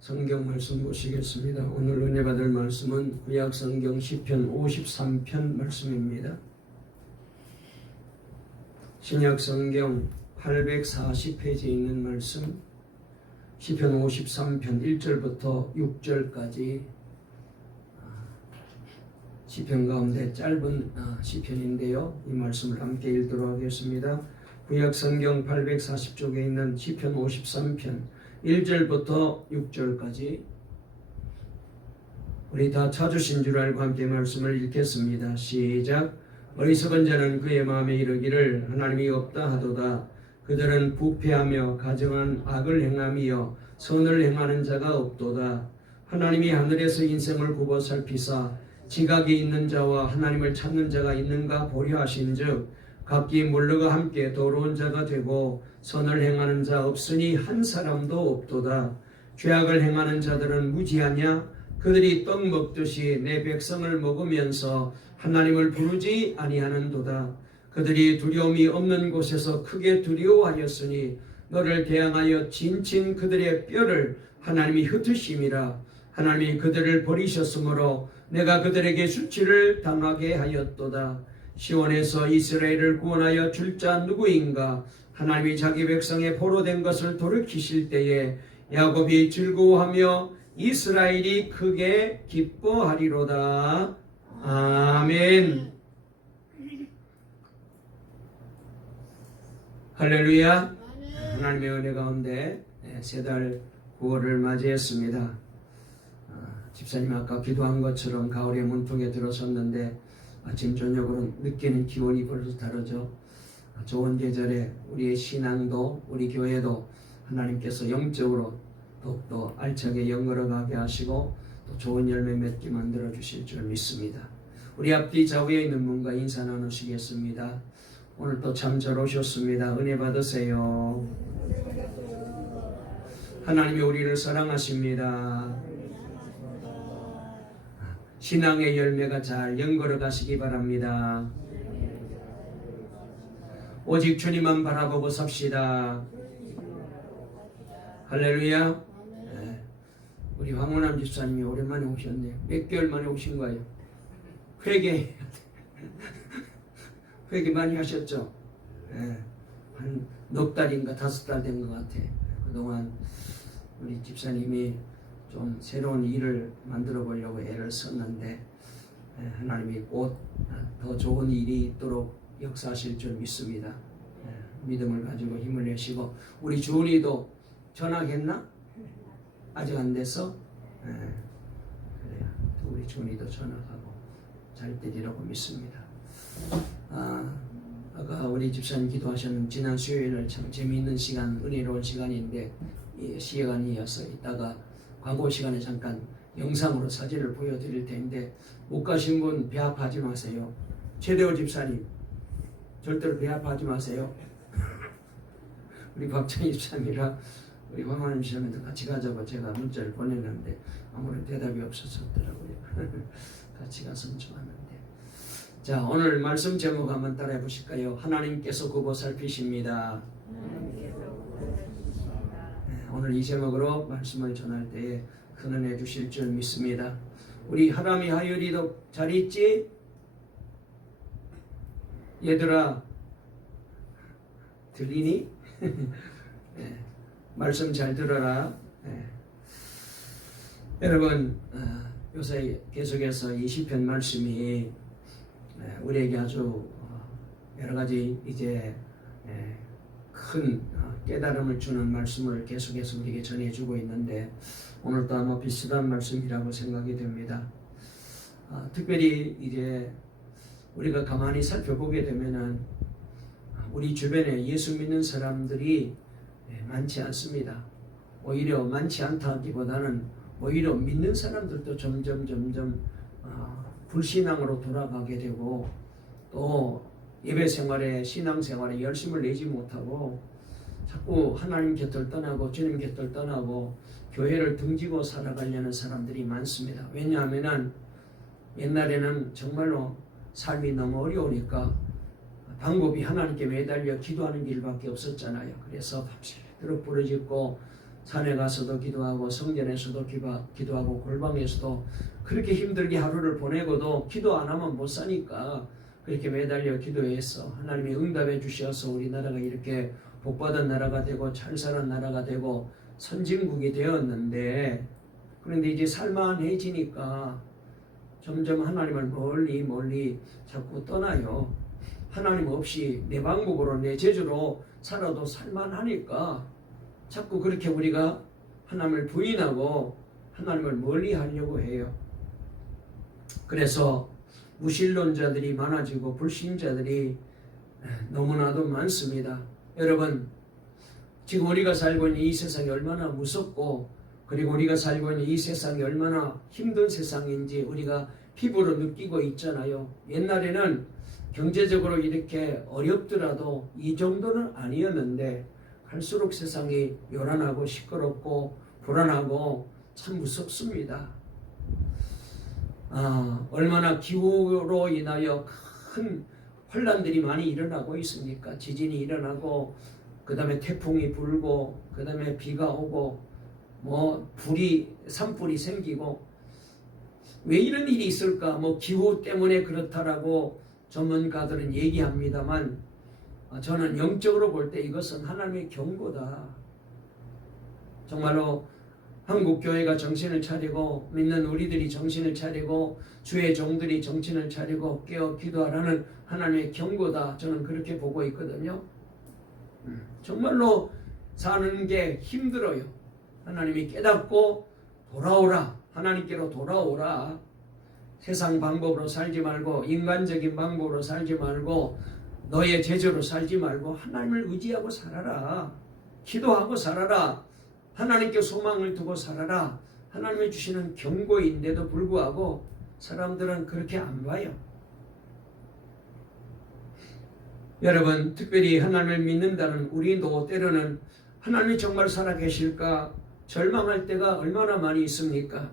성경 말씀 보시겠습니다. 오늘 은혜 받을 말씀은 구약 성경 시편 53편 말씀입니다. 신약 성경 840페이지에 있는 말씀, 시편 53편 1절부터 6절까지 시편 가운데 짧은 시편인데요. 이 말씀을 함께 읽도록 하겠습니다. 구약 성경 840쪽에 있는 시편 53편 1절부터 6절까지 우리 다 찾으신 줄 알고 함께 말씀을 읽겠습니다. 시작. 어리석은 자는 그의 마음에 이르기를 하나님이 없다 하도다. 그들은 부패하며 가증한 악을 행함이여 선을 행하는 자가 없도다. 하나님이 하늘에서 인생을 굽어 살피사 지각이 있는 자와 하나님을 찾는 자가 있는가 보려 하신즉 각기 물러가 함께 도로운 자가 되고 선을 행하는 자 없으니 한 사람도 없도다. 죄악을 행하는 자들은 무지하냐? 그들이 떡 먹듯이 내 백성을 먹으면서 하나님을 부르지 아니하는도다. 그들이 두려움이 없는 곳에서 크게 두려워하였으니 너를 대항하여 진친 그들의 뼈를 하나님이 흩으심이라. 하나님이 그들을 버리셨으므로 내가 그들에게 수치를 당하게 하였도다. 시온에서 이스라엘을 구원하여 줄 자 누구인가? 하나님이 자기 백성의 포로된 것을 돌이키실 때에 야곱이 즐거워하며 이스라엘이 크게 기뻐하리로다. 아멘. 할렐루야. 하나님의 은혜 가운데 세 달 9월을 맞이했습니다. 집사님 아까 기도한 것처럼 가을의 문턱에 들어섰는데 아침 저녁으로 느끼는 기온이 벌써 다르죠. 좋은 계절에 우리의 신앙도 우리 교회도 하나님께서 영적으로 더욱더 알차게 연걸어가게 하시고 또 좋은 열매 맺게 만들어 주실 줄 믿습니다. 우리 앞뒤 좌우에 있는 분과 인사 나누시겠습니다. 오늘 또 참 잘 오셨습니다. 은혜 받으세요. 하나님이 우리를 사랑하십니다. 신앙의 열매가 잘 연걸어 가시기 바랍니다. 오직 주님만 바라보고 삽시다. 할렐루야. 네. 우리 황원암 집사님이 오랜만에 오셨네요. 몇 개월 만에 오신 거예요? 회개 많이 하셨죠? 네. 한 넉 달인가 5달 된 것 같아. 그동안 우리 집사님이 좀 새로운 일을 만들어 보려고 애를 썼는데 하나님이 곧 더 좋은 일이 있도록 역사하실 줄 믿습니다. 믿음을 가지고 힘을 내시고 우리 주은이도 전학했나? 아직 안 됐어? 그래요. 우리 주은이도 전학하고 잘 되리라고 믿습니다. 아까 우리 집사님 기도하셨는 지난 수요일날 참 재미있는 시간, 은혜로운 시간인데 시간이 이어서 이따가 광고 시간에 잠깐 영상으로 사진을 보여드릴 텐데 못 가신 분 배 아파하지 마세요. 최대호 집사님 절대로 배 아파하지 마세요. 우리 박찬희 집사님이랑 우리 황만임 집사님도 같이 가자고 제가 문자를 보냈는데 아무런 대답이 없었더라고요. 같이 갔으면 좋았는데. 자, 오늘 말씀 제목 한번 따라해 보실까요? 하나님께서 굽어 살피십니다. 오늘 이 제목으로 말씀을 전할 때에 큰 은혜 주실 줄 믿습니다. 우리 하람이 하율이도 잘 있지? 얘들아 들리니? 네, 말씀 잘 들어라. 네. 여러분 요새 계속해서 이 시편 말씀이 우리에게 아주 여러 가지 이제 큰 깨달음을 주는 말씀을 계속해서 우리에게 전해주고 있는데 오늘도 아마 비슷한 말씀이라고 생각이 됩니다. 특별히 이제 우리가 가만히 살펴보게 되면은 우리 주변에 예수 믿는 사람들이 많지 않습니다. 오히려 많지 않다기보다는 오히려 믿는 사람들도 점점 불신앙으로 돌아가게 되고 또 예배 생활에 신앙 생활에 열심을 내지 못하고 자꾸 하나님 곁을 떠나고 주님 곁을 떠나고 교회를 등지고 살아가려는 사람들이 많습니다. 왜냐하면 옛날에는 정말로 삶이 너무 어려우니까 방법이 하나님께 매달려 기도하는 길밖에 없었잖아요. 그래서 밤새도록 부르짖고 산에 가서도 기도하고 성전에서도 기도하고 골방에서도 그렇게 힘들게 하루를 보내고도 기도 안 하면 못 사니까 그렇게 매달려 기도했어. 하나님이 응답해 주셔서 우리나라가 이렇게 복받은 나라가 되고 잘 사는 나라가 되고 선진국이 되었는데, 그런데 이제 살만해지니까 점점 하나님을 멀리 자꾸 떠나요. 하나님 없이 내 방법으로 내 재주로 살아도 살만하니까 자꾸 그렇게 우리가 하나님을 부인하고 하나님을 멀리 하려고 해요. 그래서 무신론자들이 많아지고 불신자들이 너무나도 많습니다. 여러분, 지금 우리가 살고 있는 이 세상이 얼마나 무섭고, 그리고 우리가 살고 있는 이 세상이 얼마나 힘든 세상인지 우리가 피부로 느끼고 있잖아요. 옛날에는 경제적으로 이렇게 어렵더라도 이 정도는 아니었는데 갈수록 세상이 요란하고 시끄럽고 불안하고 참 무섭습니다. 얼마나 기후로 인하여 큰 혼란들이 많이 일어나고 있습니까? 지진이 일어나고, 그 다음에 태풍이 불고, 그 다음에 비가 오고, 산불이 생기고, 왜 이런 일이 있을까? 기후 때문에 그렇다라고 전문가들은 얘기합니다만, 저는 영적으로 볼 때 이것은 하나님의 경고다. 정말로 한국 교회가 정신을 차리고, 믿는 우리들이 정신을 차리고, 주의 종들이 정신을 차리고 깨어 기도하라는 하나님의 경고다. 저는 그렇게 보고 있거든요. 정말로 사는 게 힘들어요. 하나님이 깨닫고 돌아오라. 하나님께로 돌아오라. 세상 방법으로 살지 말고, 인간적인 방법으로 살지 말고, 너의 제자로 살지 말고 하나님을 의지하고 살아라. 기도하고 살아라. 하나님께 소망을 두고 살아라. 하나님이 주시는 경고인데도 불구하고 사람들은 그렇게 안 봐요. 여러분, 특별히 하나님을 믿는다는 우리도 때로는 하나님이 정말 살아계실까 절망할 때가 얼마나 많이 있습니까?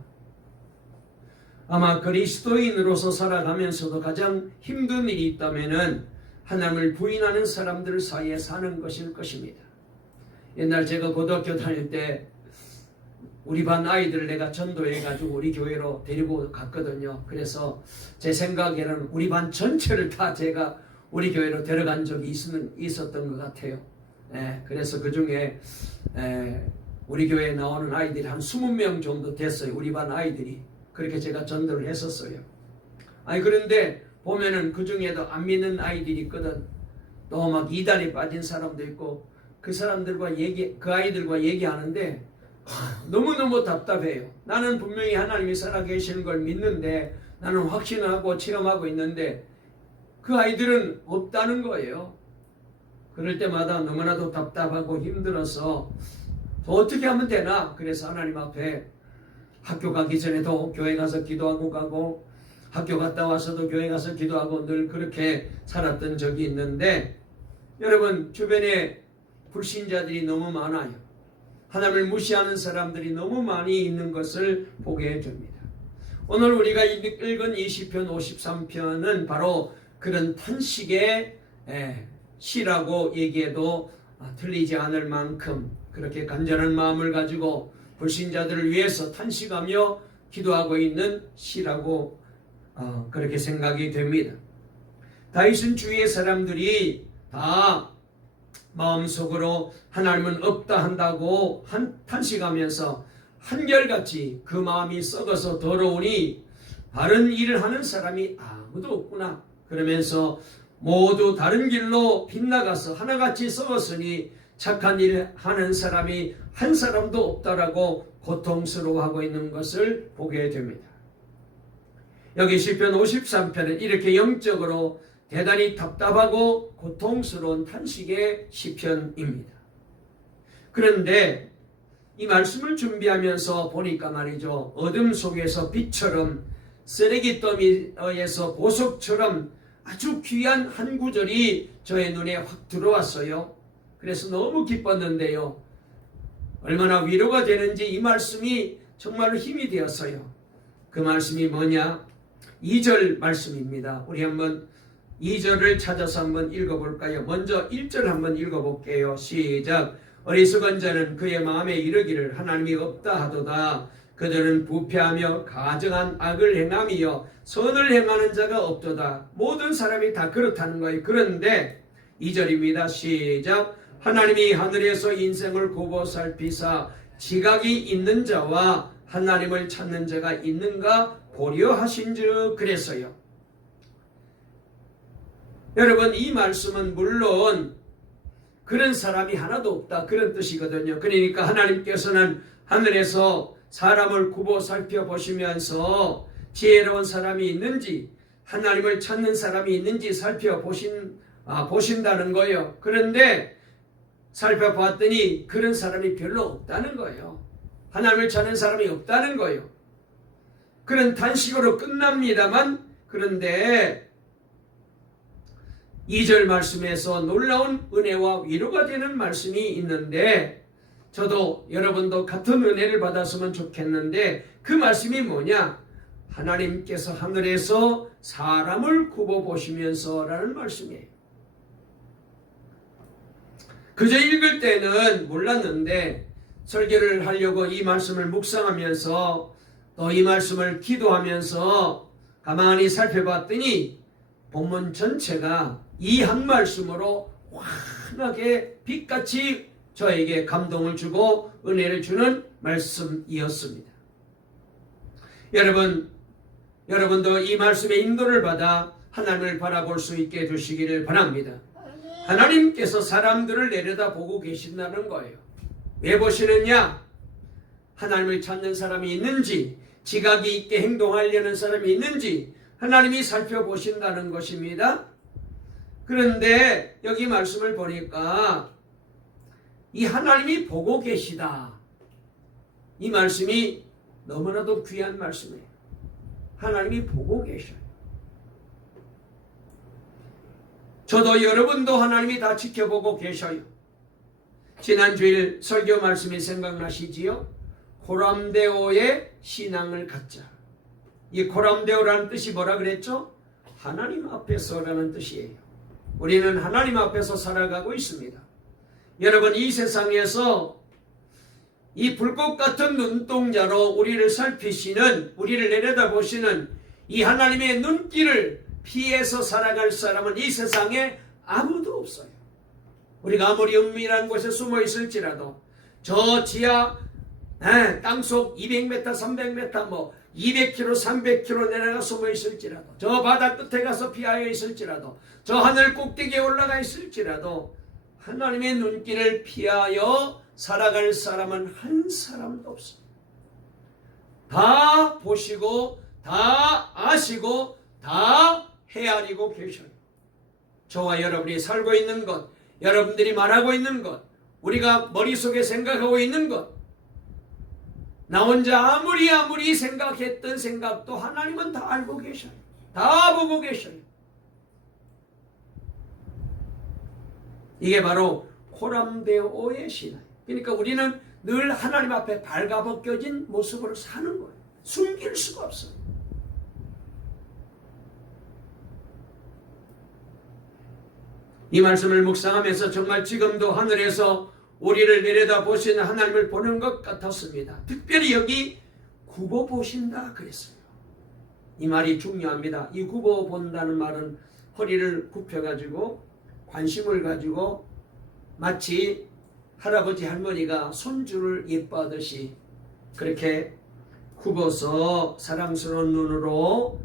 아마 그리스도인으로서 살아가면서도 가장 힘든 일이 있다면은 하나님을 부인하는 사람들 사이에 사는 것일 것입니다. 옛날 제가 고등학교 다닐 때 우리 반 아이들을 내가 전도해가지고 우리 교회로 데리고 갔거든요. 그래서 제 생각에는 우리 반 전체를 다 제가 우리 교회로 데려간 적이 있었던 것 같아요. 그래서 그 중에 우리 교회에 나오는 아이들이 한 20명 정도 됐어요. 우리 반 아이들이. 그렇게 제가 전도를 했었어요. 그런데 보면은 그 중에도 안 믿는 아이들이 있거든. 또 막 이단에 빠진 사람도 있고, 그 아이들과 얘기하는데 너무너무 답답해요. 나는 분명히 하나님이 살아계시는 걸 믿는데, 나는 확신하고 체험하고 있는데 그 아이들은 없다는 거예요. 그럴 때마다 너무나도 답답하고 힘들어서 어떻게 하면 되나? 그래서 하나님 앞에 학교 가기 전에도 교회 가서 기도하고 가고, 학교 갔다 와서도 교회 가서 기도하고 늘 그렇게 살았던 적이 있는데, 여러분, 주변에 불신자들이 너무 많아요. 하나님을 무시하는 사람들이 너무 많이 있는 것을 보게 됩니다. 오늘 우리가 읽은 20편, 53편은 바로 그런 탄식의 시라고 얘기해도 틀리지 않을 만큼 그렇게 간절한 마음을 가지고 불신자들을 위해서 탄식하며 기도하고 있는 시라고 그렇게 생각이 됩니다. 다윗은 주위의 사람들이 다 마음속으로 하나님은 없다 한다고 탄식하면서 한결같이 그 마음이 썩어서 더러우니 바른 일을 하는 사람이 아무도 없구나 그러면서 모두 다른 길로 빗나가서 하나같이 썩었으니 착한 일 하는 사람이 한 사람도 없다라고 고통스러워하고 있는 것을 보게 됩니다. 여기 시편 53편은 이렇게 영적으로 대단히 답답하고 고통스러운 탄식의 시편입니다. 그런데 이 말씀을 준비하면서 보니까 말이죠, 어둠 속에서 빛처럼 쓰레기더미에서 보석처럼 아주 귀한 한 구절이 저의 눈에 확 들어왔어요. 그래서 너무 기뻤는데요, 얼마나 위로가 되는지 이 말씀이 정말로 힘이 되었어요. 그 말씀이 뭐냐? 2절 말씀입니다. 우리 한번 2절을 찾아서 한번 읽어볼까요? 먼저 1절 한번 읽어볼게요. 시작. 어리석은 자는 그의 마음에 이르기를 하나님이 없다 하도다. 그들은 부패하며 가증한 악을 행함이여 선을 행하는 자가 없도다. 모든 사람이 다 그렇다는 거예요. 그런데 2절입니다. 시작. 하나님이 하늘에서 인생을 굽어 살피사 지각이 있는 자와 하나님을 찾는 자가 있는가 보려 하신즉 그랬어요. 여러분, 이 말씀은 물론 그런 사람이 하나도 없다 그런 뜻이거든요. 그러니까 하나님께서는 하늘에서 사람을 굽어 살펴보시면서 지혜로운 사람이 있는지 하나님을 찾는 사람이 있는지 보신다는 거예요. 그런데 살펴봤더니 그런 사람이 별로 없다는 거예요. 하나님을 찾는 사람이 없다는 거예요. 그런 단식으로 끝납니다만, 그런데 2절 말씀에서 놀라운 은혜와 위로가 되는 말씀이 있는데, 저도 여러분도 같은 은혜를 받았으면 좋겠는데, 그 말씀이 뭐냐? 하나님께서 하늘에서 사람을 굽어보시면서 라는 말씀이에요. 그저 읽을 때는 몰랐는데 설교를 하려고 이 말씀을 묵상하면서 또 이 말씀을 기도하면서 가만히 살펴봤더니 본문 전체가 이 한 말씀으로 환하게 빛같이 저에게 감동을 주고 은혜를 주는 말씀이었습니다. 여러분도 이 말씀의 인도를 받아 하나님을 바라볼 수 있게 해주시기를 바랍니다. 하나님께서 사람들을 내려다보고 계신다는 거예요. 왜 보시느냐? 하나님을 찾는 사람이 있는지, 지각이 있게 행동하려는 사람이 있는지 하나님이 살펴보신다는 것입니다. 그런데 여기 말씀을 보니까 이 하나님이 보고 계시다, 이 말씀이 너무나도 귀한 말씀이에요. 하나님이 보고 계셔요. 저도 여러분도 하나님이 다 지켜보고 계셔요. 지난주일 설교 말씀이 생각나시지요? 코람데오의 신앙을 갖자. 이 코람데오라는 뜻이 뭐라 그랬죠? 하나님 앞에서라는 뜻이에요. 우리는 하나님 앞에서 살아가고 있습니다. 여러분, 이 세상에서 이 불꽃 같은 눈동자로 우리를 살피시는, 우리를 내려다보시는 이 하나님의 눈길을 피해서 살아갈 사람은 이 세상에 아무도 없어요. 우리가 아무리 은밀한 곳에 숨어 있을지라도, 저 지하 땅속 200m, 300m, 200km, 300km 내려가 숨어 있을지라도, 저 바다 끝에 가서 피하여 있을지라도, 저 하늘 꼭대기에 올라가 있을지라도 하나님의 눈길을 피하여 살아갈 사람은 한 사람도 없습니다. 다 보시고 다 아시고 다 헤아리고 계셔요. 저와 여러분이 살고 있는 것, 여러분들이 말하고 있는 것, 우리가 머릿속에 생각하고 있는 것, 나 혼자 아무리 생각했던 생각도 하나님은 다 알고 계셔요. 다 보고 계셔요. 이게 바로 코람데오의 신앙. 그러니까 우리는 늘 하나님 앞에 발가벗겨진 모습으로 사는 거예요. 숨길 수가 없어요. 이 말씀을 묵상하면서 정말 지금도 하늘에서 우리를 내려다보시는 하나님을 보는 것 같았습니다. 특별히 여기 굽어보신다 그랬어요. 이 말이 중요합니다. 이 굽어본다는 말은 허리를 굽혀가지고 관심을 가지고 마치 할아버지 할머니가 손주를 예뻐하듯이 그렇게 굽어서 사랑스러운 눈으로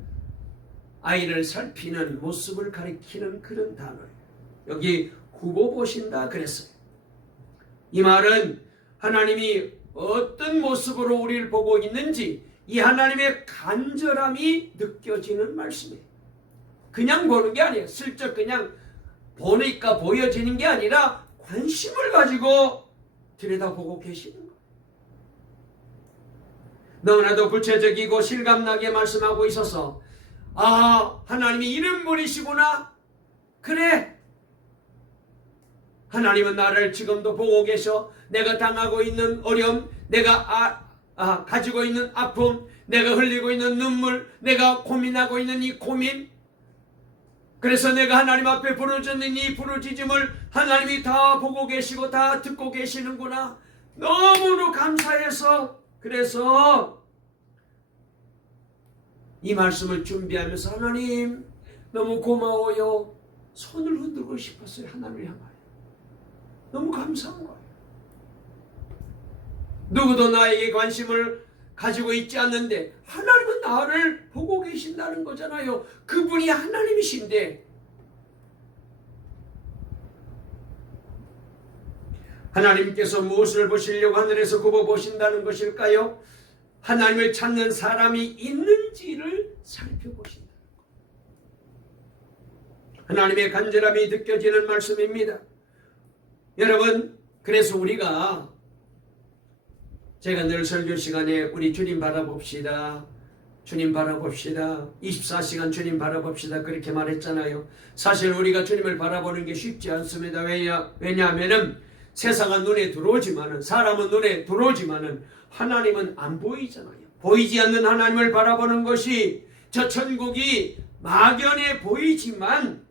아이를 살피는 모습을 가리키는 그런 단어예요. 여기 굽어보신다 그랬어요. 이 말은 하나님이 어떤 모습으로 우리를 보고 있는지 이 하나님의 간절함이 느껴지는 말씀이에요. 그냥 보는 게 아니에요. 슬쩍 그냥 보니까 보여지는 게 아니라 관심을 가지고 들여다보고 계시는 거예요. 너무나도 구체적이고 실감나게 말씀하고 있어서, 아, 하나님이 이런 분이시구나. 그래, 하나님은 나를 지금도 보고 계셔. 내가 당하고 있는 어려움, 내가 가지고 있는 아픔, 내가 흘리고 있는 눈물, 내가 고민하고 있는 이 고민, 그래서 내가 하나님 앞에 부르짖는 이 부르짖음을 하나님이 다 보고 계시고 다 듣고 계시는구나. 너무나 감사해서, 그래서 이 말씀을 준비하면서 하나님 너무 고마워요. 손을 흔들고 싶었어요. 하나님을 향하여. 너무 감사한 거예요. 누구도 나에게 관심을 가지고 있지 않는데 하나님은 나를 보고 계신다는 거잖아요. 그분이 하나님이신데, 하나님께서 무엇을 보시려고 하늘에서 굽어 보신다는 것일까요? 하나님을 찾는 사람이 있는지를 살펴보신다는 것. 하나님의 간절함이 느껴지는 말씀입니다. 여러분, 그래서 제가 늘 설교 시간에 우리 주님 바라봅시다. 주님 바라봅시다. 24시간 주님 바라봅시다. 그렇게 말했잖아요. 사실 우리가 주님을 바라보는 게 쉽지 않습니다. 왜냐하면 세상은 눈에 들어오지만은, 사람은 눈에 들어오지만은 하나님은 안 보이잖아요. 보이지 않는 하나님을 바라보는 것이, 저 천국이 막연해 보이지만,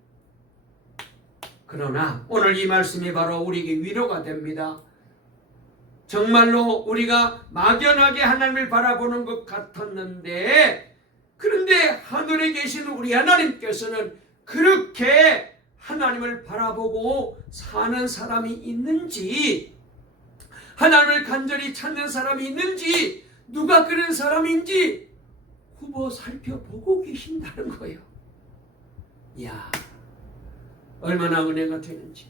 그러나 오늘 이 말씀이 바로 우리에게 위로가 됩니다. 정말로 우리가 막연하게 하나님을 바라보는 것 같았는데, 그런데 하늘에 계신 우리 하나님께서는 그렇게 하나님을 바라보고 사는 사람이 있는지, 하나님을 간절히 찾는 사람이 있는지, 누가 그런 사람인지 후보 살펴보고 계신다는 거예요. 이야, 얼마나 은혜가 되는지.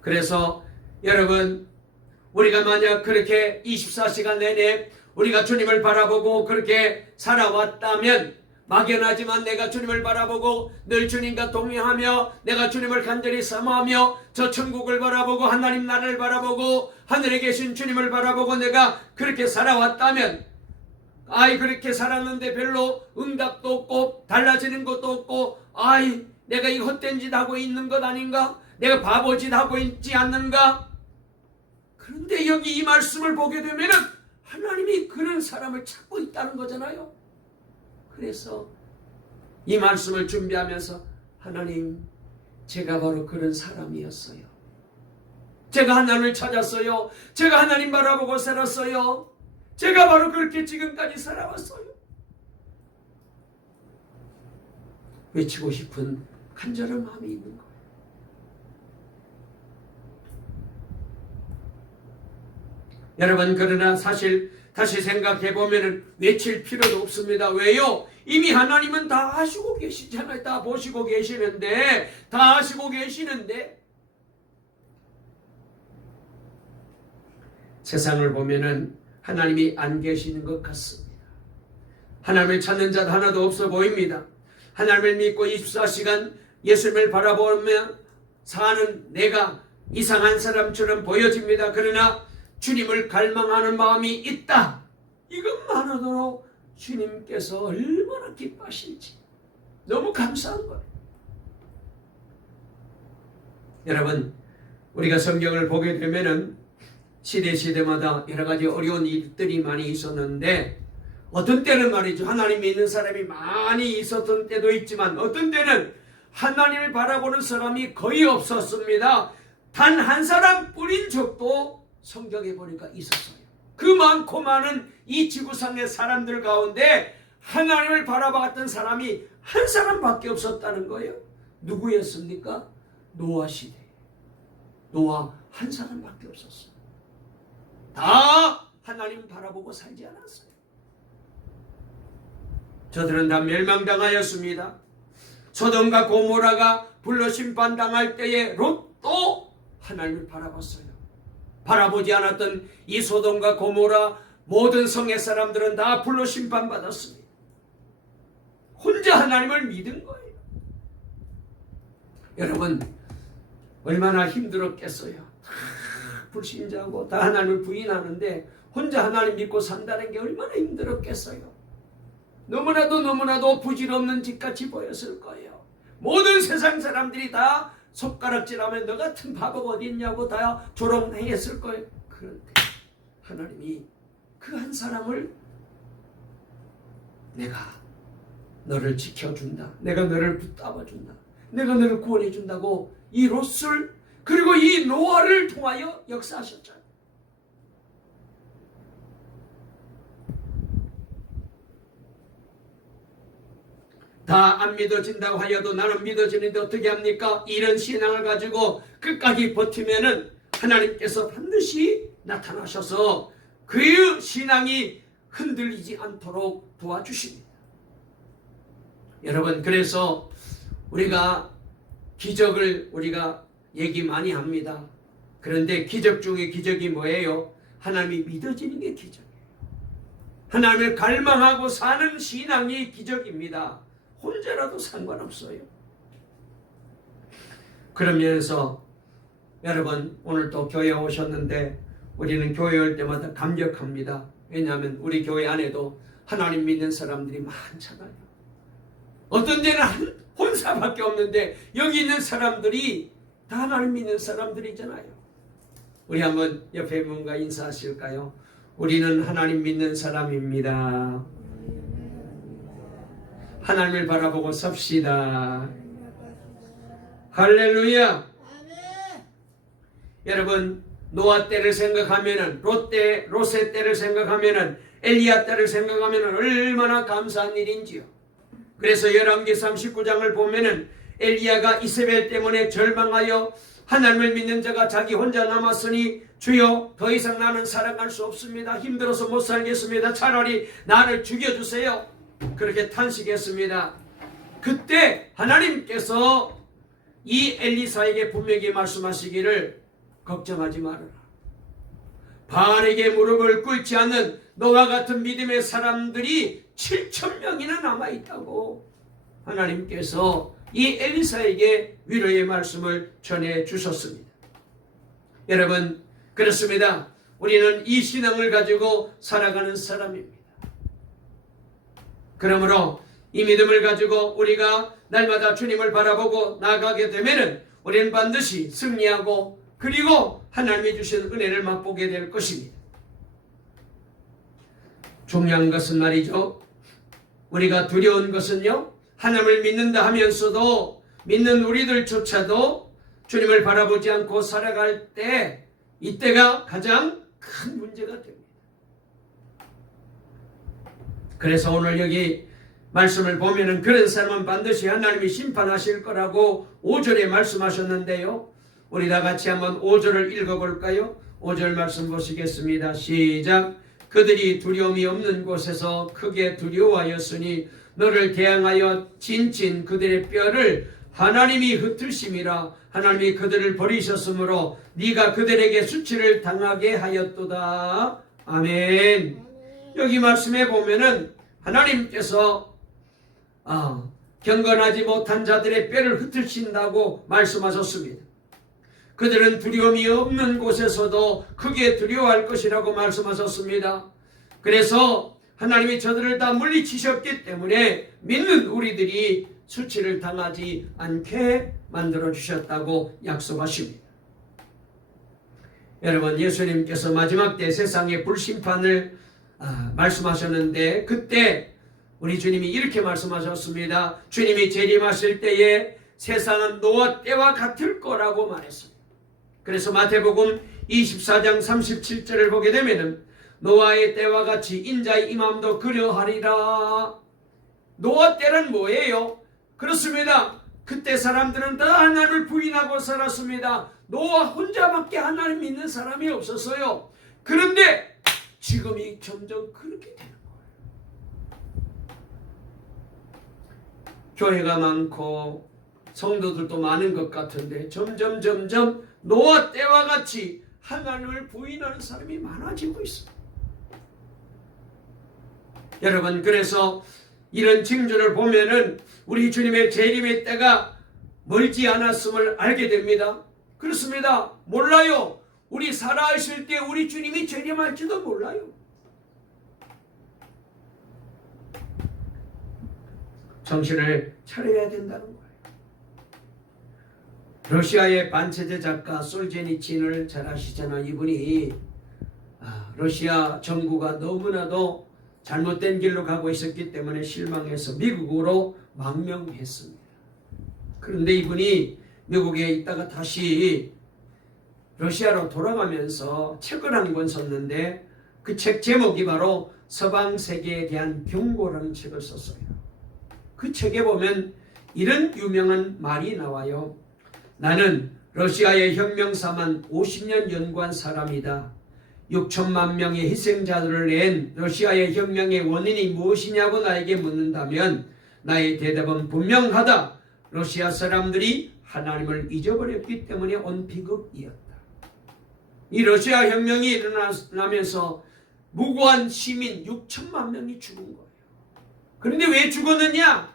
그래서 여러분, 우리가 만약 그렇게 24시간 내내 우리가 주님을 바라보고 그렇게 살아왔다면, 막연하지만 내가 주님을 바라보고 늘 주님과 동행하며 내가 주님을 간절히 사모하며 저 천국을 바라보고 하나님 나라를 바라보고 하늘에 계신 주님을 바라보고 내가 그렇게 살아왔다면, 그렇게 살았는데 별로 응답도 없고 달라지는 것도 없고, 내가 이 헛된 짓 하고 있는 것 아닌가? 내가 바보짓 하고 있지 않는가? 그런데 여기 이 말씀을 보게 되면 하나님이 그런 사람을 찾고 있다는 거잖아요. 그래서 이 말씀을 준비하면서, 하나님, 제가 바로 그런 사람이었어요. 제가 하나님을 찾았어요. 제가 하나님 바라보고 살았어요. 제가 바로 그렇게 지금까지 살아왔어요. 외치고 싶은 간절한 마음이 있는 거예요. 여러분, 그러나 사실 다시 생각해보면 외칠 필요도 없습니다. 왜요? 이미 하나님은 다 아시고 계시잖아요. 다 보시고 계시는데, 다 아시고 계시는데, 세상을 보면은 하나님이 안 계시는 것 같습니다. 하나님을 찾는 자 하나도 없어 보입니다. 하나님을 믿고 24시간 예수님을 바라보며 사는 내가 이상한 사람처럼 보여집니다. 그러나 주님을 갈망하는 마음이 있다. 이것만으로도 주님께서 얼마나 기뻐하실지 너무 감사한 거예요. 여러분, 우리가 성경을 보게 되면은 시대마다 여러 가지 어려운 일들이 많이 있었는데, 어떤 때는 말이죠, 하나님 믿는 사람이 많이 있었던 때도 있지만 어떤 때는 하나님을 바라보는 사람이 거의 없었습니다. 단 한 사람 뿐인 적도 성경에 보니까 있었어요. 그 많고 많은 이 지구상의 사람들 가운데 하나님을 바라봤던 사람이 한 사람밖에 없었다는 거예요. 누구였습니까? 노아 시대. 노아 한 사람밖에 없었어요. 다 하나님 바라보고 살지 않았어요. 저들은 다 멸망당하였습니다. 소돔과 고모라가 불로 심판당할 때에 롯도 하나님을 바라봤어요. 바라보지 않았던 이 소돔과 고모라 모든 성의 사람들은 다 불로 심판받았습니다. 혼자 하나님을 믿은 거예요. 여러분, 얼마나 힘들었겠어요. 다 불신자고 다 하나님을 부인하는데 혼자 하나님 믿고 산다는 게 얼마나 힘들었겠어요. 너무나도 부질없는 짓같이 보였을 거예요. 모든 세상 사람들이 다 손가락질하면 너 같은 바보가 어디 있냐고 다 조롱했을 거예요. 그런데 하나님이 그 한 사람을 내가 너를 지켜준다. 내가 너를 붙잡아준다. 내가 너를 구원해준다고 이 롯을 그리고 이 노아를 통하여 역사하셨잖아요. 다 안 믿어진다고 하여도 나는 믿어지는데 어떻게 합니까? 이런 신앙을 가지고 끝까지 버티면은 하나님께서 반드시 나타나셔서 그 신앙이 흔들리지 않도록 도와주십니다. 여러분, 그래서 우리가 기적을 우리가 얘기 많이 합니다. 그런데 기적 중에 기적이 뭐예요? 하나님이 믿어지는 게 기적이에요. 하나님을 갈망하고 사는 신앙이 기적입니다. 혼자라도 상관없어요. 그러면서 여러분, 오늘 또 교회에 오셨는데 우리는 교회 올 때마다 감격합니다. 왜냐하면 우리 교회 안에도 하나님 믿는 사람들이 많잖아요. 어떤 데는 혼사밖에 없는데 여기 있는 사람들이 다 하나님 믿는 사람들이잖아요. 우리 한번 옆에 분과 인사하실까요? 우리는 하나님 믿는 사람입니다. 하나님을 바라보고 섭시다. 할렐루야. 여러분, 노아 때를 생각하면은 롯의 때를 생각하면은 엘리야 때를 생각하면은 얼마나 감사한 일인지요. 그래서 열왕기 39장을 보면은 엘리야가 이세벨 때문에 절망하여 하나님을 믿는 자가 자기 혼자 남았으니 주여 더 이상 나는 살아갈 수 없습니다. 힘들어서 못 살겠습니다. 차라리 나를 죽여주세요. 그렇게 탄식했습니다. 그때 하나님께서 이 엘리사에게 분명히 말씀하시기를 걱정하지 말아라. 바알에게 무릎을 꿇지 않는 너와 같은 믿음의 사람들이 7,000명이나 남아있다고 하나님께서 이 엘리사에게 위로의 말씀을 전해 주셨습니다. 여러분, 그렇습니다. 우리는 이 신앙을 가지고 살아가는 사람입니다. 그러므로 이 믿음을 가지고 우리가 날마다 주님을 바라보고 나아가게 되면 우리는 반드시 승리하고 그리고 하나님이 주신 은혜를 맛보게 될 것입니다. 중요한 것은 말이죠, 우리가 두려운 것은요, 하나님을 믿는다 하면서도 믿는 우리들조차도 주님을 바라보지 않고 살아갈 때 이때가 가장 큰 문제가 됩니다. 그래서 오늘 여기 말씀을 보면은 그런 사람은 반드시 하나님이 심판하실 거라고 5절에 말씀하셨는데요. 우리 다 같이 한번 5절을 읽어볼까요? 5절 말씀 보시겠습니다. 시작. 그들이 두려움이 없는 곳에서 크게 두려워하였으니 너를 대항하여 진친 그들의 뼈를 하나님이 흩으심이라. 하나님이 그들을 버리셨으므로 네가 그들에게 수치를 당하게 하였도다. 아멘. 여기 말씀에 보면은 하나님께서 경건하지 못한 자들의 뼈를 흩으신다고 말씀하셨습니다. 그들은 두려움이 없는 곳에서도 크게 두려워할 것이라고 말씀하셨습니다. 그래서 하나님이 저들을 다 물리치셨기 때문에 믿는 우리들이 수치를 당하지 않게 만들어주셨다고 약속하십니다. 여러분, 예수님께서 마지막 때 세상의 불심판을 말씀하셨는데 그때 우리 주님이 이렇게 말씀하셨습니다. 주님이 재림하실 때에 세상은 노아 때와 같을 거라고 말했습니다. 그래서 마태복음 24장 37절을 보게 되면 노아의 때와 같이 인자의 임함도 그려하리라. 노아 때는 뭐예요? 그렇습니다. 그때 사람들은 다 하나님을 부인하고 살았습니다. 노아 혼자밖에 하나님 믿는 사람이 없었어요. 그런데 지금이 점점 그렇게 되는 거예요. 교회가 많고 성도들도 많은 것 같은데 점점 노아 때와 같이 하나님을 부인하는 사람이 많아지고 있습니다. 여러분, 그래서 이런 징조를 보면은 우리 주님의 재림의 때가 멀지 않았음을 알게 됩니다. 그렇습니다. 몰라요. 우리 살아있을 때 우리 주님이 재림할지도 몰라요. 정신을 차려야 된다는 거예요. 러시아의 반체제 작가 솔제니친을 잘 아시잖아요. 이분이 러시아 정부가 너무나도 잘못된 길로 가고 있었기 때문에 실망해서 미국으로 망명했습니다. 그런데 이분이 미국에 있다가 다시 러시아로 돌아가면서 책을 한 권 썼는데 그 책 제목이 바로 서방 세계에 대한 경고라는 책을 썼어요. 그 책에 보면 이런 유명한 말이 나와요. 나는 러시아의 혁명사만 50년 연구한 사람이다. 6천만 명의 희생자들을 낸 러시아의 혁명의 원인이 무엇이냐고 나에게 묻는다면 나의 대답은 분명하다. 러시아 사람들이 하나님을 잊어버렸기 때문에 온 비극이었다. 이 러시아 혁명이 일어나면서 무고한 시민 6천만 명이 죽은 거예요. 그런데 왜 죽었느냐?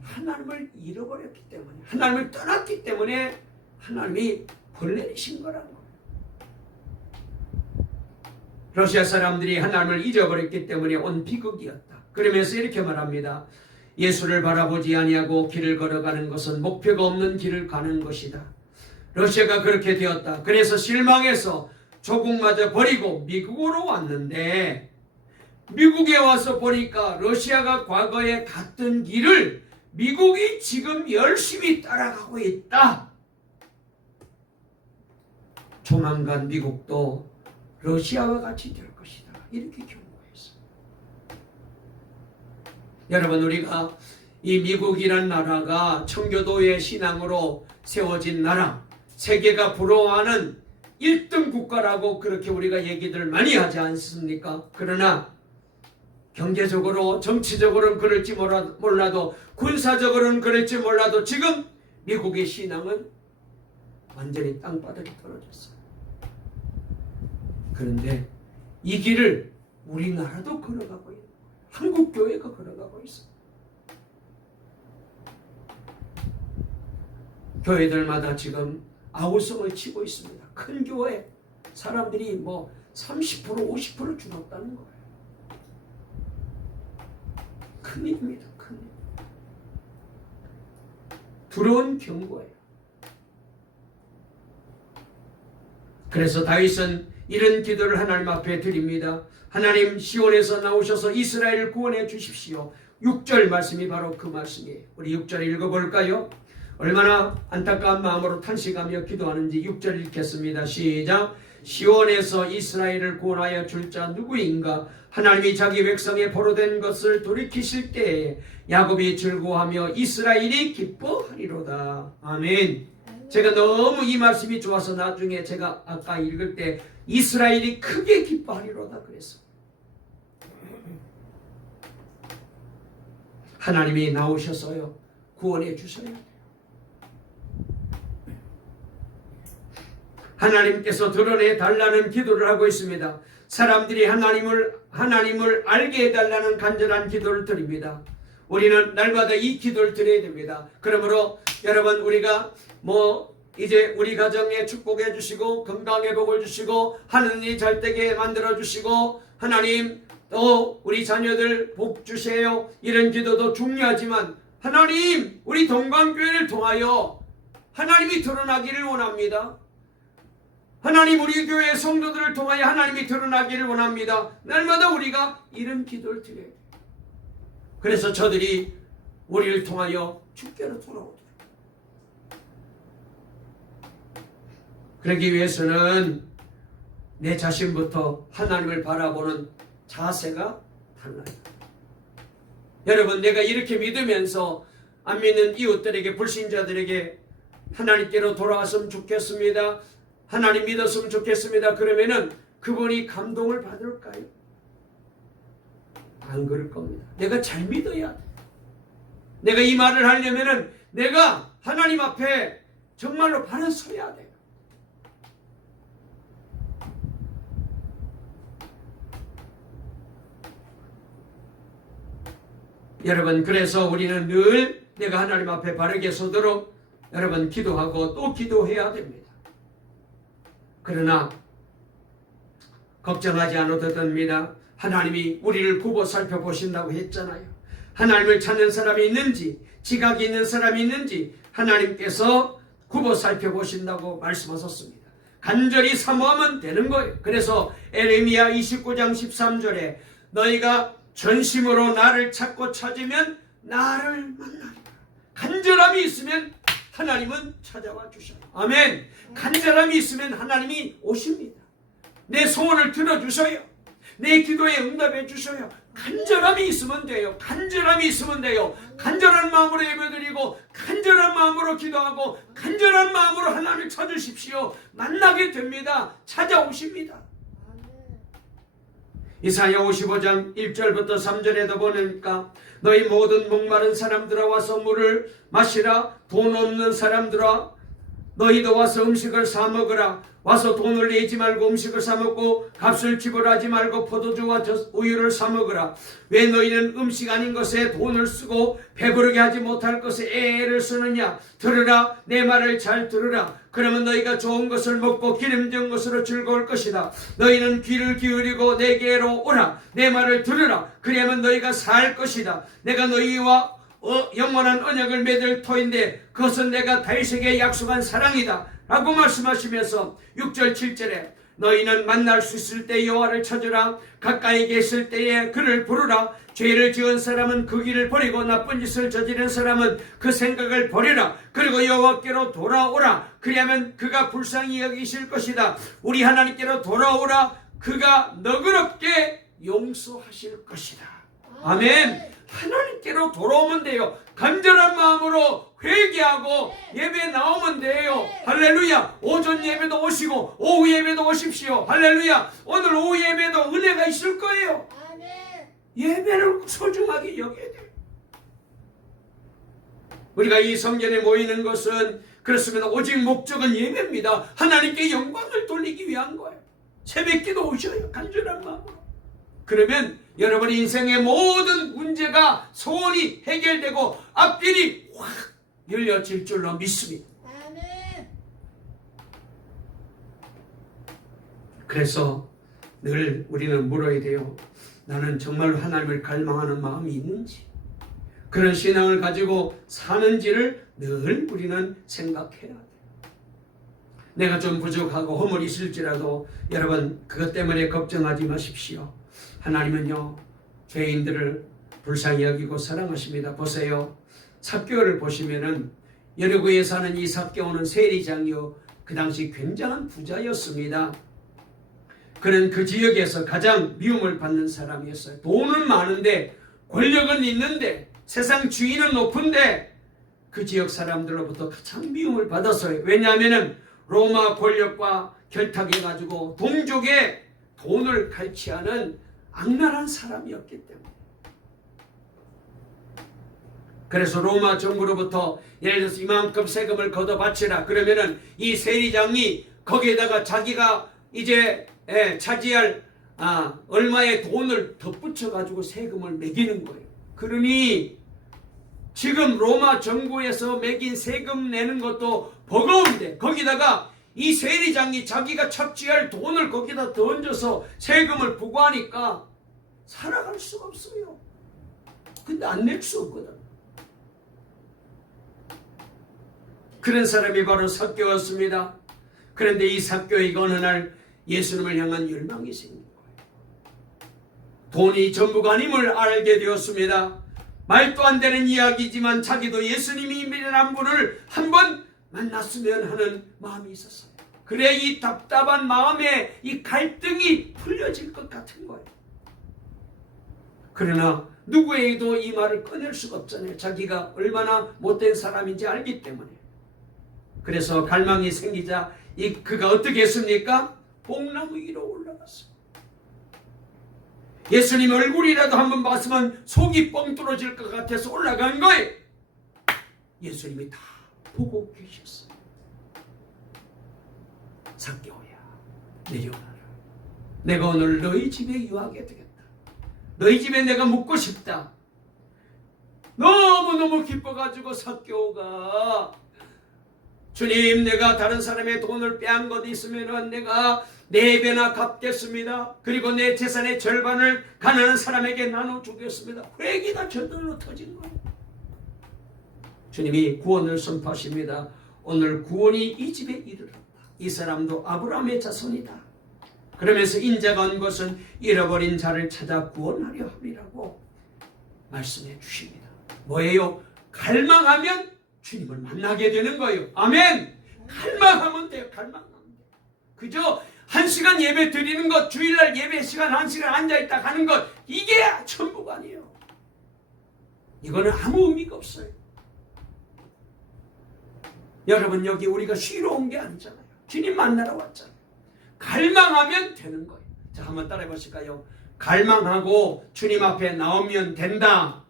하나님을 잃어버렸기 때문에, 하나님을 떠났기 때문에 하나님이 벌 내리신 거라는 거예요. 러시아 사람들이 하나님을 잊어버렸기 때문에 온 비극이었다. 그러면서 이렇게 말합니다. 예수를 바라보지 아니하고 길을 걸어가는 것은 목표가 없는 길을 가는 것이다. 러시아가 그렇게 되었다. 그래서 실망해서 조국마저 버리고 미국으로 왔는데 미국에 와서 보니까 러시아가 과거에 갔던 길을 미국이 지금 열심히 따라가고 있다. 조만간 미국도 러시아와 같이 될 것이다. 이렇게 경고했어요. 여러분, 우리가 이 미국이란 나라가 청교도의 신앙으로 세워진 나라, 세계가 부러워하는 1등 국가라고 그렇게 우리가 얘기들 많이 하지 않습니까? 그러나 경제적으로, 정치적으로는 그럴지 몰라도, 군사적으로는 그럴지 몰라도 지금 미국의 신앙은 완전히 땅바닥에 떨어졌어요. 그런데 이 길을 우리나라도 걸어가고 있는 거예요. 한국교회가 걸어가고 있어요. 교회들마다 지금 아우성을 치고 있습니다. 큰 교회 사람들이 30% 50% 줄었다는 거예요. 큰일입니다. 큰일. 두려운 경고예요. 그래서 다윗은 이런 기도를 하나님 앞에 드립니다. 하나님, 시온에서 나오셔서 이스라엘을 구원해 주십시오. 6절 말씀이 바로 그 말씀이에요. 우리 6절 읽어볼까요? 얼마나 안타까운 마음으로 탄식하며 기도하는지 6절 읽겠습니다. 시작. 시온에서 이스라엘을 구원하여 줄 자 누구인가? 하나님이 자기 백성의 포로된 것을 돌이키실 때에 야곱이 즐거워하며 이스라엘이 기뻐하리로다. 아멘. 제가 너무 이 말씀이 좋아서 나중에 제가 아까 읽을 때 이스라엘이 크게 기뻐하리로다 그랬어요. 하나님이 나오셔서요 구원해 주셔야 돼요. 하나님께서 드러내 달라는 기도를 하고 있습니다. 사람들이 하나님을 알게 해달라는 간절한 기도를 드립니다. 우리는 날마다 이 기도를 드려야 됩니다. 그러므로 여러분, 우리가 이제 우리 가정에 축복해 주시고 건강의 복을 주시고 하는 일 잘 되게 만들어 주시고 하나님 또 우리 자녀들 복 주세요. 이런 기도도 중요하지만 하나님, 우리 동방교회를 통하여 하나님이 드러나기를 원합니다. 하나님, 우리 교회 성도들을 통하여 하나님이 드러나기를 원합니다. 날마다 우리가 이런 기도를 드려야 돼요. 그래서 저들이 우리를 통하여 주께로 돌아오도록. 그러기 위해서는 내 자신부터 하나님을 바라보는 자세가 달라요. 여러분, 내가 이렇게 믿으면서 안 믿는 이웃들에게, 불신자들에게 하나님께로 돌아왔으면 좋겠습니다. 하나님 믿었으면 좋겠습니다. 그러면은 그분이 감동을 받을까요? 안 그럴 겁니다. 내가 잘 믿어야 돼. 내가 이 말을 하려면은 내가 하나님 앞에 정말로 바로 서야 돼요. 여러분, 그래서 우리는 늘 내가 하나님 앞에 바르게 서도록 여러분 기도하고 또 기도해야 됩니다. 그러나 걱정하지 않아도 됩니다. 하나님이 우리를 굽어 살펴보신다고 했잖아요. 하나님을 찾는 사람이 있는지, 지각이 있는 사람이 있는지 하나님께서 굽어 살펴보신다고 말씀하셨습니다. 간절히 사모하면 되는 거예요. 그래서 에레미야 29장 13절에 너희가 전심으로 나를 찾고 찾으면 나를 만나리라. 간절함이 있으면 하나님은 찾아와 주셔요. 아멘. 간절함이 있으면 하나님이 오십니다. 내 소원을 들어주셔요. 내 기도에 응답해 주셔요. 간절함이 있으면 돼요. 간절함이 있으면 돼요. 간절한 마음으로 예배드리고 간절한 마음으로 기도하고 간절한 마음으로 하나님을 찾으십시오. 만나게 됩니다. 찾아오십니다. 이사야 55장 1절부터 3절에도 보니까 너희 모든 목마른 사람들아 와서 물을 마시라. 돈 없는 사람들아 너희도 와서 음식을 사 먹으라. 와서 돈을 내지 말고 음식을 사 먹고 값을 지불하지 말고 포도주와 우유를 사 먹으라. 왜 너희는 음식 아닌 것에 돈을 쓰고 배부르게 하지 못할 것에 애를 쓰느냐. 들으라. 내 말을 잘 들으라. 그러면 너희가 좋은 것을 먹고 기름진 것으로 즐거울 것이다. 너희는 귀를 기울이고 내게로 오라. 내 말을 들으라. 그리하면 너희가 살 것이다. 내가 너희와 영원한 언약을 맺을 터인데 그것은 내가 다윗에게 약속한 사랑이다 라고 말씀하시면서 6절 7절에 너희는 만날 수 있을 때 여호와를 찾으라. 가까이 계실 때에 그를 부르라. 죄를 지은 사람은 그 길을 버리고 나쁜 짓을 저지른 사람은 그 생각을 버리라. 그리고 여호와께로 돌아오라. 그리하면 그가 불쌍히 여기실 것이다. 우리 하나님께로 돌아오라. 그가 너그럽게 용서하실 것이다. 아멘. 하나님께로 돌아오면 돼요. 간절한 마음으로 회개하고 예배 나오면 돼요. 할렐루야. 오전 예배도 오시고 오후 예배도 오십시오. 할렐루야. 오늘 오후 예배도 은혜가 있을 거예요. 예배를 소중하게 여겨야 돼요. 우리가 이 성전에 모이는 것은 그렇습니다. 오직 목적은 예배입니다. 하나님께 영광을 돌리기 위한 거예요. 새벽기도 오셔요. 간절한 마음으로. 그러면 여러분의 인생의 모든 문제가 소원이 해결되고 앞길이 확 열려질 줄로 믿습니다. 그래서 늘 우리는 물어야 돼요. 나는 정말 하나님을 갈망하는 마음이 있는지, 그런 신앙을 가지고 사는지를 늘 우리는 생각해야 돼요. 내가 좀 부족하고 허물이 있을지라도 여러분 그것 때문에 걱정하지 마십시오. 하나님은요 죄인들을 불쌍히 여기고 사랑하십니다. 보세요. 삭개오를 보시면은 여리고에 사는 이 삭개오는 세리장이요 그 당시 굉장한 부자였습니다. 그는 그 지역에서 가장 미움을 받는 사람이었어요. 돈은 많은데 권력은 있는데 세상 주인은 높은데 그 지역 사람들로부터 가장 미움을 받았어요. 왜냐하면 로마 권력과 결탁해가지고 동족의 돈을 갈취하는 악랄한 사람이었기 때문에. 그래서 로마 정부로부터 예를 들어서 이만큼 세금을 걷어 바치라 그러면은 이 세리장이 거기에다가 자기가 이제 차지할 얼마의 돈을 덧붙여 가지고 세금을 매기는 거예요. 그러니 지금 로마 정부에서 매긴 세금 내는 것도 버거운데 거기다가 이 세리장이 자기가 착취할 돈을 거기다 던져서 세금을 부과하니까 살아갈 수가 없어요. 근데 안 낼 수 없거든. 그런 사람이 바로 삭개오였습니다. 그런데 이 삭개오에게 어느 날 예수님을 향한 열망이 생긴 거예요. 돈이 전부가 아님을 알게 되었습니다. 말도 안 되는 이야기지만 자기도 예수님이 미련한 분을 한번 만났으면 하는 마음이 있었어요. 그래 이 답답한 마음에 이 갈등이 풀려질 것 같은 거예요. 그러나 누구에게도 이 말을 꺼낼 수가 없잖아요. 자기가 얼마나 못된 사람인지 알기 때문에. 그래서 갈망이 생기자 그가 어떻게 했습니까? 뽕나무 위로 올라갔어요. 예수님 얼굴이라도 한번 봤으면 속이 뻥 뚫어질 것 같아서 올라간 거예요. 예수님이 다 보고 계셨어요. 삭개오야 내려오너라. 내가 오늘 너희 집에 유하게 되겠다. 너희 집에 내가 묵고 싶다. 너무너무 기뻐가지고 삭개오가 주님 내가 다른 사람의 돈을 빼앗은 것 있으면 내가 4배나 갚겠습니다. 그리고 내 재산의 절반을 가난한 사람에게 나눠주겠습니다. 회개가 저절로 터진 거예요. 주님이 구원을 선포하십니다. 오늘 구원이 이 집에 이르렀다. 이 사람도 아브라함의 자손이다. 그러면서 인자가 온 것은 잃어버린 자를 찾아 구원하려 함이라고 말씀해 주십니다. 뭐예요? 갈망하면 주님을 만나게 되는 거예요. 아멘. 갈망하면 돼요. 갈망하면 돼요. 그저 1시간 예배 드리는 것, 주일날 예배 시간 1시간 앉아있다 가는 것, 이게 전부가 아니에요. 이거는 아무 의미가 없어요. 여러분, 여기 우리가 쉬러 온 게 아니잖아요. 주님 만나러 왔잖아요. 갈망하면 되는 거예요. 자, 한번 따라해 보실까요? 갈망하고 주님 앞에 나오면 된다.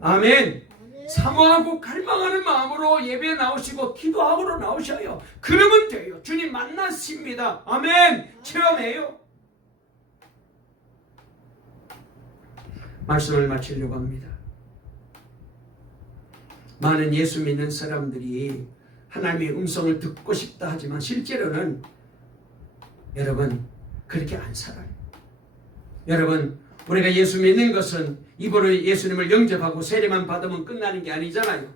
아멘. 사모하고 갈망하는 마음으로 예배에 나오시고 기도하러 나오셔요. 그러면 돼요. 주님 만났습니다. 아멘. 체험해요. 말씀을 마치려고 합니다. 많은 예수 믿는 사람들이 하나님의 음성을 듣고 싶다 하지만 실제로는 여러분 그렇게 안 살아요. 여러분, 우리가 예수 믿는 것은 입으로 예수님을 영접하고 세례만 받으면 끝나는 게 아니잖아요.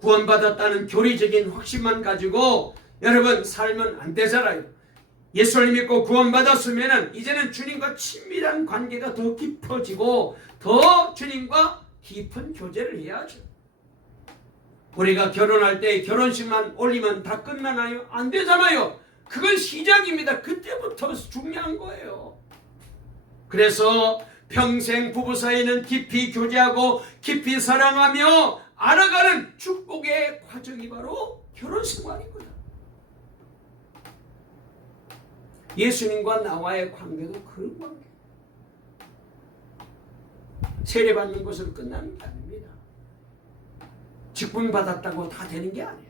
구원받았다는 교리적인 확신만 가지고 여러분 살면 안 되잖아요. 예수를 믿고 구원받았으면 이제는 주님과 친밀한 관계가 더 깊어지고 더 주님과 깊은 교제를 해야죠. 우리가 결혼할 때 결혼식만 올리면 다 끝나나요? 안 되잖아요. 그건 시작입니다. 그때부터 중요한 거예요. 그래서 평생 부부 사이는 깊이 교제하고 깊이 사랑하며 알아가는 축복의 과정이 바로 결혼 생활이거든요. 예수님과 나와의 관계도 그런 관계. 세례받는 것으로 끝나는 게 아닙니다. 직분 받았다고 다 되는 게 아니에요.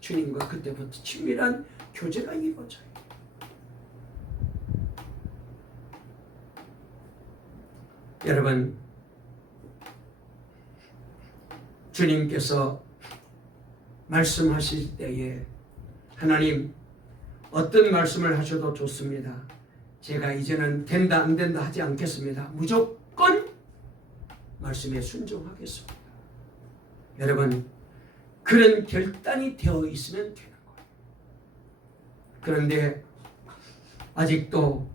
주님과 그때부터 친밀한 교제가 이루어져요. 여러분, 주님께서 말씀하실 때에 하나님 어떤 말씀을 하셔도 좋습니다. 제가 이제는 된다 안 된다 하지 않겠습니다. 무조건 말씀에 순종하겠습니다. 여러분, 그런 결단이 되어 있으면 되는 거예요. 그런데 아직도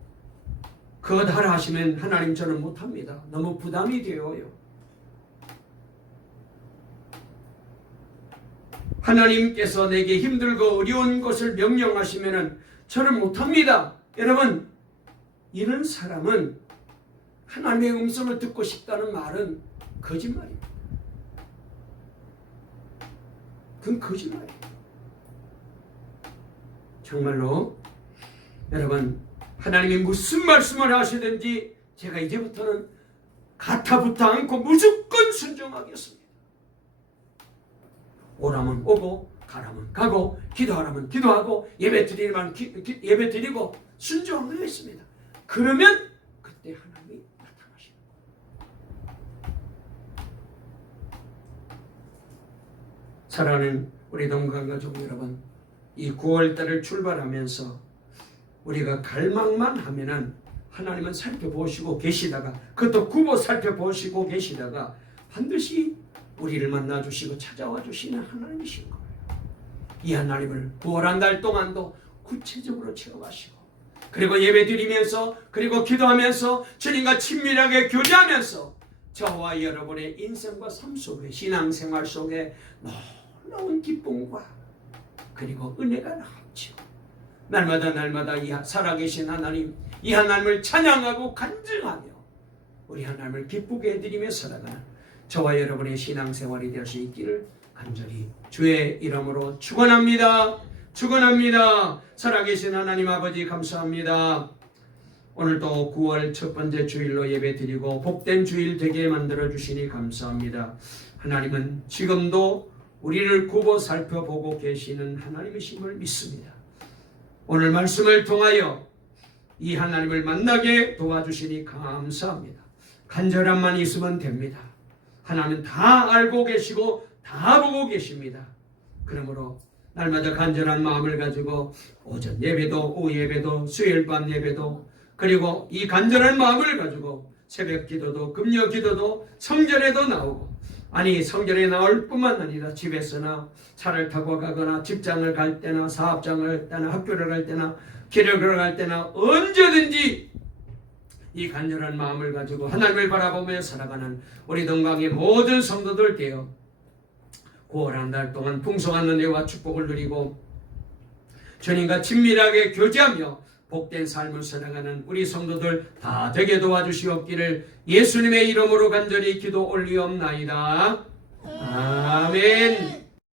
그것 하라 하시면 하나님 저는 못합니다. 너무 부담이 되어요. 하나님께서 내게 힘들고 어려운 것을 명령하시면 저는 못합니다. 여러분, 이런 사람은 하나님의 음성을 듣고 싶다는 말은 거짓말입니다. 그건 거짓말이에요. 정말로 여러분, 하나님이 무슨 말씀을 하시든지 제가 이제부터는 가타부터 않고 무조건 순종하겠습니다. 오라면 오고 가라면 가고 기도하라면 기도하고 예배 드리면 예배 드리고 순종하겠습니다. 그러면 그때 하나님이 나타나십니다. 사랑하는 우리 동감가족 여러분, 이 9월달을 출발하면서 우리가 갈망만 하면은 하나님은 살펴보시고 계시다가, 그것도 굽어 살펴보시고 계시다가 반드시 우리를 만나주시고 찾아와 주시는 하나님이신 거예요. 이 하나님을 9월 한 달 동안도 구체적으로 체험하시고, 그리고 예배 드리면서, 그리고 기도하면서, 주님과 친밀하게 교제하면서 저와 여러분의 인생과 삶 속에, 신앙생활 속에 놀라운 기쁨과 그리고 은혜가 넘치고 날마다 이 살아계신 하나님, 이 하나님을 찬양하고 간증하며 우리 하나님을 기쁘게 해드리며 살아가는 저와 여러분의 신앙생활이 될 수 있기를 간절히 주의 이름으로 축원합니다. 축원합니다. 살아계신 하나님 아버지 감사합니다. 오늘도 9월 첫 번째 주일로 예배드리고 복된 주일 되게 만들어 주시니 감사합니다. 하나님은 지금도 우리를 굽어 살펴보고 계시는 하나님이심을 믿습니다. 오늘 말씀을 통하여 이 하나님을 만나게 도와주시니 감사합니다. 간절함만 있으면 됩니다. 하나님은 다 알고 계시고 다 보고 계십니다. 그러므로 날마다 간절한 마음을 가지고 오전 예배도 오후 예배도 수요일 밤 예배도, 그리고 이 간절한 마음을 가지고 새벽 기도도 금요 기도도 성전에도 나오고 아니 성전에 나올 뿐만 아니라 집에서나 차를 타고 가거나 직장을 갈 때나 사업장을 갈 때나 학교를 갈 때나 길을 걸어갈 때나 언제든지 이 간절한 마음을 가지고 하나님을 바라보며 살아가는 우리 동강의 모든 성도들 되어 9월 한 달 동안 풍성한 은혜와 축복을 누리고 주님과 친밀하게 교제하며 복된 삶을 살아가는 우리 성도들 다 되게 도와주시옵기를 예수님의 이름으로 간절히 기도 올리옵나이다. 아멘.